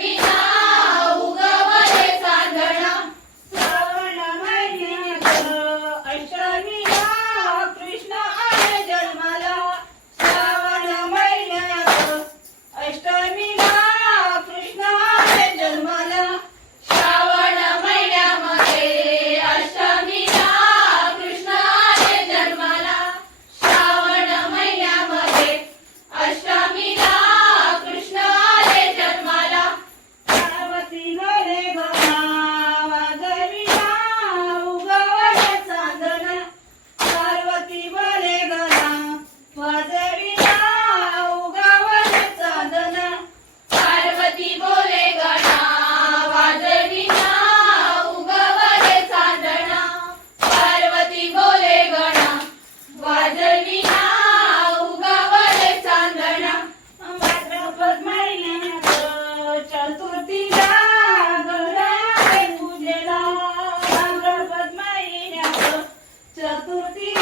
Thank you. Chaturthi